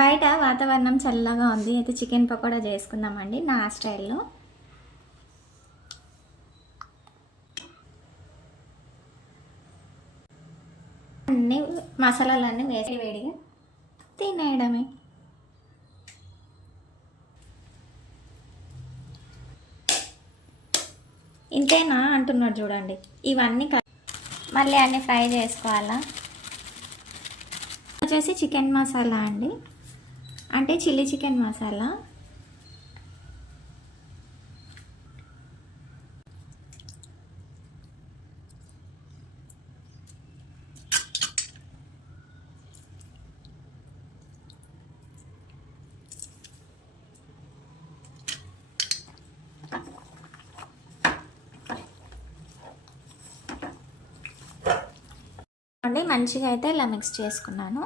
బయట వాతావరణం చల్లగా ఉంది. అయితే చికెన్ పకోడా చేసుకుందామండి నా స్టైల్లో. అన్ని మసాలాలన్నీ వేసి వేడిగా తినేయడమే. ఇంతేనా అంటున్నాడు చూడండి. ఇవన్నీ మళ్ళీ అన్నీ ఫ్రై చేసుకోవాలా. వచ్చేసి చికెన్ మసాలా అండి, అంటే చిల్లీ చికెన్ మసాలా. మంచిగా అయితే ఇలా మిక్స్ చేసుకున్నాను.